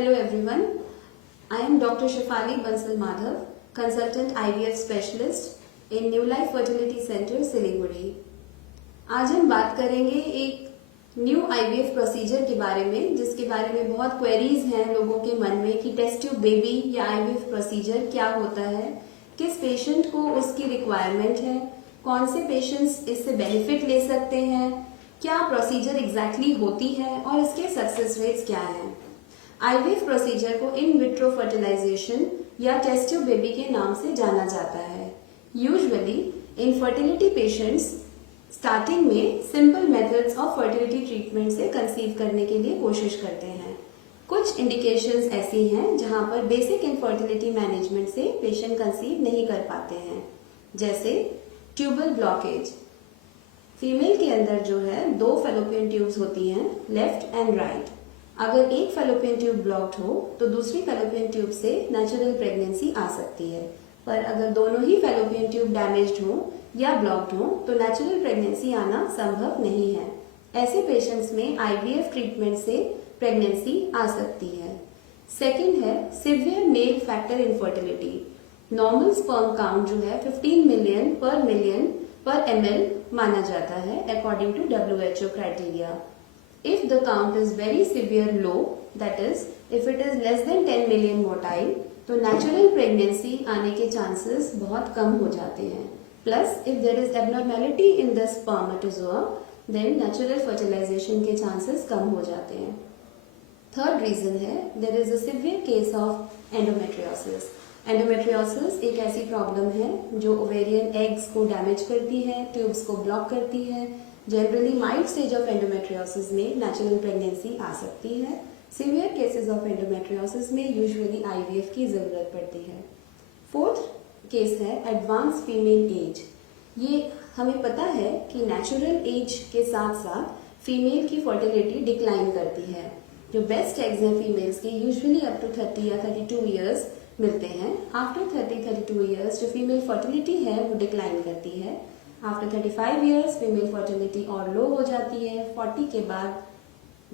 Hello everyone, I am Dr. Shefali Bansal Madhav, Consultant IVF Specialist in New Life Fertility Center, Siliguri. आज हम बात करेंगे एक new IVF procedure के बारे में, जिसके बारे में बहुत क्वेरीज हैं लोगों के मन में कि टेस्ट ट्यूब बेबी या IVF प्रोसीजर क्या होता है, किस पेशेंट को उसकी रिक्वायरमेंट है, कौन से पेशेंट्स इससे बेनिफिट ले सकते हैं, क्या प्रोसीजर एग्जैक्टली होती है और इसके सक्सेस रेट्स क्या हैं। IVF प्रोसीजर को इन विट्रो फर्टिलाइजेशन या टेस्ट ट्यूब बेबी के नाम से जाना जाता है। यूजुअली इनफर्टिलिटी पेशेंट्स स्टार्टिंग में simple methods of fertility treatment से कंसीव करने के लिए कोशिश करते हैं। कुछ इंडिकेशंस ऐसी हैं जहां पर बेसिक इनफर्टिलिटी मैनेजमेंट से पेशेंट कंसीव नहीं कर पाते हैं, जैसे ट्यूबल ब्लॉकेज। फीमेल के अंदर जो है 2 फेलोपियन ट्यूब्स होती हैं, लेफ्ट एंड राइट। अगर एक फेलोपियन ट्यूब ब्लॉक्ड हो तो दूसरी फेलोपियन ट्यूब से नेचुरल प्रेगनेंसी आ सकती है, पर अगर दोनों ही फेलोपियन ट्यूब डैमेज्ड हो या ब्लॉक्ड हो तो नेचुरल प्रेगनेंसी आना संभव नहीं है। ऐसे पेशेंट्स में IVF ट्रीटमेंट से प्रेगनेंसी आ सकती है। सेकंड है severe male factor infertility. Normal sperm count जो है 15 मिलियन पर ml माना जाता है according to WHO criteria. If the count is very severe low, that is, if it is less than 10 million motile, तो natural pregnancy आने के chances बहुत कम हो जाते हैं। Plus, if there is abnormality in the spermatozoa, then natural fertilization के chances कम हो जाते हैं। Third reason है there is a severe case of endometriosis. Endometriosis एक ऐसी प्रॉब्लम है जो ओवेरियन एग्स को डैमेज करती है, ट्यूब्स को ब्लॉक करती है। Generally mild stage of endometriosis में नेचुरल प्रेगनेंसी आ सकती है। सीवियर केसेस ऑफ एंडोमेट्रियोसिस में यूजुअली IVF की जरूरत पड़ती है। फोर्थ केस है एडवांस फीमेल एज। ये हमें पता है कि नेचुरल एज के साथ साथ फीमेल की फर्टिलिटी डिक्लाइन करती है। जो बेस्ट एग्स हैं फीमेल्स के यूजुअली अप टू 30 या 32 ईयर्स मिलते हैं। आफ्टर 30-32 ईयर्स जो फीमेल फर्टिलिटी है वो डिक्लाइन करती है। आफ्टर 35 ईयर्स फीमेल फर्टिलिटी और लो हो जाती है। 40 के बाद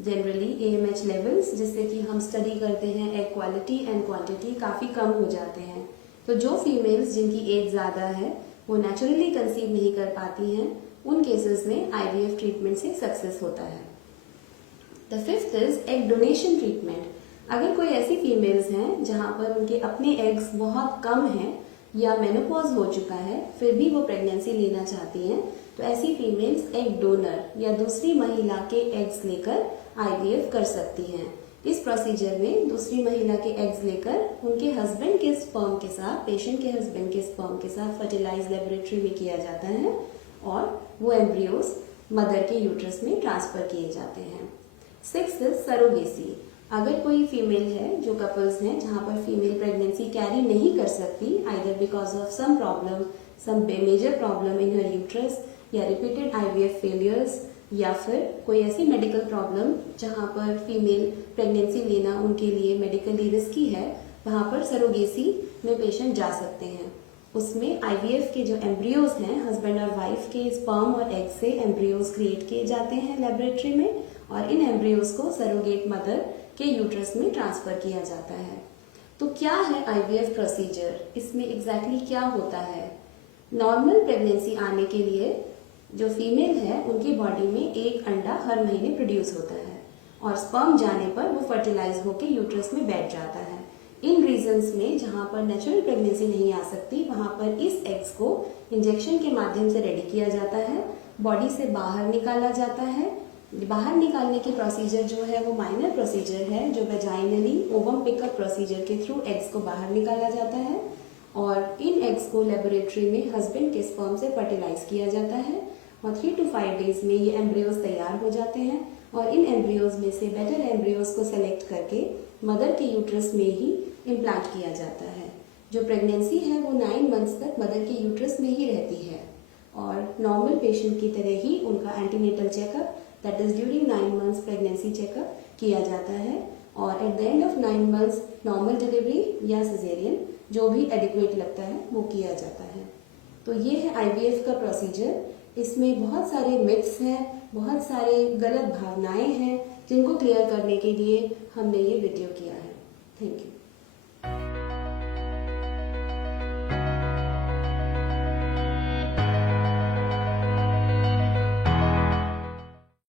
जनरली AMH लेवल्स, जिससे कि हम स्टडी करते हैं एग क्वालिटी एंड क्वांटिटी, काफ़ी कम हो जाते हैं। तो जो फीमेल्स जिनकी एज ज़्यादा है वो नेचुरली कंसीव नहीं कर पाती हैं, उन केसेस में IVF ट्रीटमेंट से सक्सेस होता है। The fifth is egg donation treatment. अगर कोई ऐसी फीमेल्स हैं जहाँ पर उनके अपने एग्स बहुत कम हैं या मेनोपॉज हो चुका है फिर भी वो प्रेगनेंसी लेना चाहती हैं, तो ऐसी फीमेल्स एग डोनर या दूसरी महिला के एग्स लेकर IVF कर सकती हैं। इस प्रोसीजर में दूसरी महिला के एग्स लेकर उनके हस्बैंड के स्पर्म के साथ, पेशेंट के हस्बैंड के स्पर्म के साथ फर्टिलाइज लेबोरेटरी में किया जाता है और वो एम्ब्रियोज मदर के यूट्रस में ट्रांसफर किए जाते हैं। Sixth is surrogacy. अगर कोई फीमेल है, जो कपल्स हैं जहाँ पर फीमेल प्रेगनेंसी कैरी नहीं कर सकती either because of some problem, some major problem in her uterus या रिपीटेड IVF फेलियर्स, या फिर कोई ऐसी मेडिकल प्रॉब्लम जहाँ पर फीमेल प्रेगनेंसी लेना उनके लिए मेडिकली रिस्की है, वहाँ पर सरोगेसी में पेशेंट जा सकते हैं। उसमें IVF के जो एम्ब्रियोज हैं, हस्बैंड और वाइफ के स्पर्म और एग से एम्ब्रियोज क्रिएट किए जाते हैं लेबोरेटरी में और इन एम्ब्रियोज को सरोगेट मदर के यूट्रस में ट्रांसफर किया जाता है। तो क्या है IVF प्रोसीजर, इसमें एग्जैक्टली क्या होता है? नॉर्मल प्रेगनेंसी आने के लिए जो फीमेल है उनकी बॉडी में एक अंडा हर महीने प्रोड्यूस होता है और स्पर्म जाने पर वो फर्टिलाइज होकर यूट्रस में बैठ जाता है। इन रीजन्स में जहाँ पर नेचुरल प्रेगनेंसी नहीं आ सकती वहाँ पर इस एग्स को इंजेक्शन के माध्यम से रेडी किया जाता है, बॉडी से बाहर निकाला जाता है। बाहर निकालने की प्रोसीजर जो है वो माइनर प्रोसीजर है, जो वेजाइनली ओवम पिकअप प्रोसीजर के थ्रू एग्स को बाहर निकाला जाता है और इन एग्स को लेबोरेटरी में हस्बैंड के स्पर्म से फर्टिलाइज किया जाता है और 3 to 5 डेज में ये एम्ब्रियोज तैयार हो जाते हैं और इन एम्ब्रियोज में से बेटर एम्ब्रियोज को सेलेक्ट करके मदर के यूट्रस में ही इम्प्लांट किया जाता है। जो प्रेगनेंसी है वो 9 मंथ्स तक मदर के यूट्रस में ही रहती है और नॉर्मल पेशेंट की तरह ही उनका antenatal checkup, that is during 9 months pregnancy checkup किया जाता है और at the end of 9 months normal delivery या सिजेरियन जो भी एडिक्वेट लगता है वो किया जाता है। तो ये है IVF का प्रोसीजर। इसमें बहुत सारे मिथ्स हैं, बहुत सारे गलत भावनाएं हैं जिनको क्लियर करने के लिए हमने ये वीडियो किया है। Thank you.